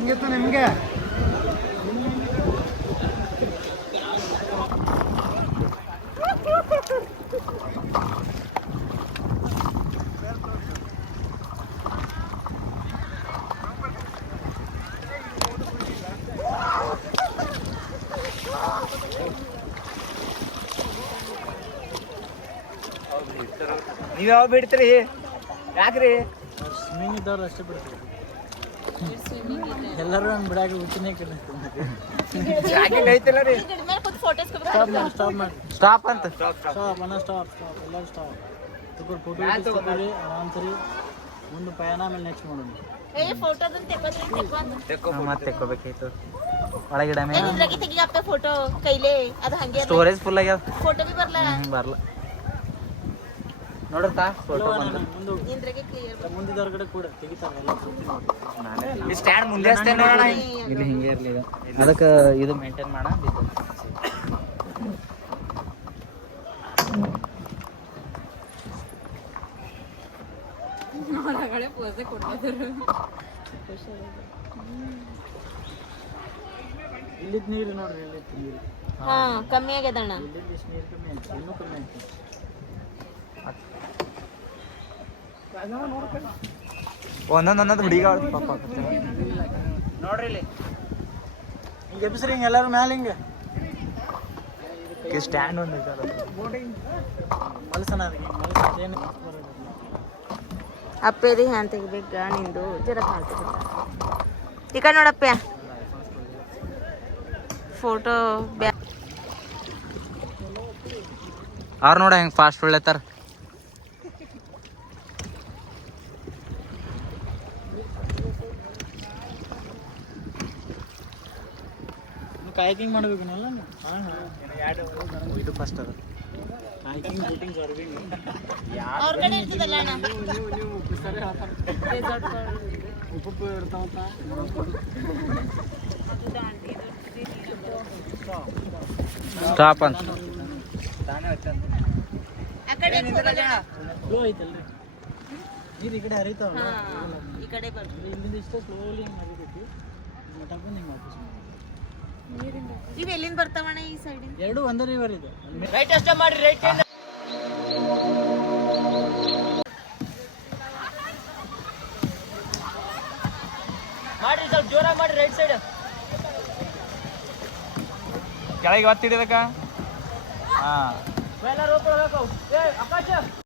ಹೆಂಗಿತ್ತು ನಿಮಗೆ? ನೀವು ಯಾವ ಬಿಡ್ತೀರಿ? ಯಾಕ್ರಿ? ಸ್ವಿಮ್ಮಿಂಗ್ ಇದ್ದವ್ರು ಅಷ್ಟೇ ಬಿಡ್ತೀವಿ. ಎಲ್ಲರೂ ನಾನು ಬಿಡಾಕ ಹುಚ್ಚಿನೇ ಐತಿಲ್ಲ ರೀ. ಸ್ಟಾಪ್ ಅಂತ ಸ್ಟಾಪ್ ಎಲ್ಲರೂ ಸ್ಟಾಪ್ ತಗೊಂಡು ಫೋಟೋ ತಗೊಳ್ಳಿ ಆರಾಮ್ ಸರಿ ಮುಂದೆ ಪಯಣ ಆಮೇಲೆ ನೆಕ್ಸ್ಟ್ ಮಾಡೋಣ. ಮತ್ತೆ ತೆಕ್ಕೋಬೇಕಾಯ್ತು ಒಳಗಿಡ ಫೋಟೋ ಕೈಲೇ ಅದು ಹಂಗೆ ಸ್ಟೋರೇಜ್ ಫುಲ್ ಆಗ್ಯಾವ. ಫೋಟೋ ಬಿ ಬರ್ಲ ಬರಲ್ಲ ನೋಡ್ರತಾ ಫೋಟೋ ಮುಂದಿದವ್ರ ಕಡೆ ಕೂಡ ತೆಗಿತಾರಲ್ಲ. ಈ ಸ್ಟ್ಯಾಂಡ್ ಮುಂದೆ ಅಷ್ಟೇ ನೋಡೋಣ. ಇಲ್ಲಿ ಹಿಂಗೆ ಇರಲಿ ಅದಕ್ಕೆ ಇದು ಮೇಂಟೈನ್ ಮಾಡ. ಇಲ್ಲಿದ್ ನೀರು ನೋಡ್ರಿ, ಇಲ್ಲಿ ನೀರು ಹಾ ಕಮ್ಮಿ ಆಗ್ಯದಣ್ಣ. ಇಲ್ಲಿ ನೀರು ಕಮ್ಮಿ ಆಯ್ತು, ಇನ್ನೂ ಕಮ್ಮಿ ಆಯ್ತು. ಒಂದೊಂದೊಂದು ಹುಡುಗ ಪಾಪ ನೋಡ್ರಿ ಇಲ್ಲಿ ಹಿಂಗೆ ಎಬ್ಸ್ರಿ, ಹಿಂಗೆ ಎಲ್ಲರೂ ಮ್ಯಾಲೆ ಹಿಂಗೆ ಸ್ಟ್ಯಾಂಡ್ ಒಂದು ಮಲ್ಸನ ಏನು ಅಪ್ಪೇದಿ ಹ್ಯಾಂಡ್ ತೆಗಿಬೇಕ ನಿಂದು ಜರ ಈ ಕಡೆ ನೋಡಪ್ಪ ಫೋಟೋ ಅವ್ರು ನೋಡ ಹೆಂಗೆ ಫಾಸ್ಟ್ ಒಳ್ಳೆತಾರ. ಕಾಯ್ಕಿಂಗ್ ಮಾಡ್ಬೇಕು ನಲ್ಲ. ಇದು ಫಸ್ಟ್ ಅದ ಕಾಯ್ಕಿಂಗ್ ಬೂಟಿಂಗ್ ಸರ್ವಿಂಗ್ ಅವ್ರ ಕಡೆ ಇರ್ತದಲ್ಲ ಅಣ್ಣ. ಉಪ್ಪು ಇರ್ತಾವಂತ ಸ್ಟಾಪ್ ಅಂತ ಆ ಕಡೆ ಸ್ಲೋ ಐತಲ್ರಿ ನೀರು, ಈ ಕಡೆ ಹರಿತಾವಲ್ಲ ಈ ಕಡೆ ಬರ್ತೀವಿ. ಇಲ್ಲಿಂದ ಇಷ್ಟ ಸ್ಲೋಲಿ ಹಿಂಗೆ ಹರಿಬೇಕು. ಮಟನ್ ಹಿಂಗೆ ವಾಪಸ್ ಇವ್ ಎಲ್ಲಿಂದ ಬರ್ತಾವಣ್ಣ ಈ ಸೈಡ್? ಎರಡು ಒಂದೇ ರಿವರ್ ಇದೆ. ರೈಟ್ ಅಷ್ಟೇ ಮಾಡಿ. ರೈಟ್ ಮಾಡ್ರಿ, ಸ್ವಲ್ಪ ಜೋರಾಗಿ ಮಾಡ್ರಿ. ರೈಟ್ ಸೈಡ್ ಕೆಳಗೆ ಒತ್ತಿಡಿದಕ್ಕ. ಹಾ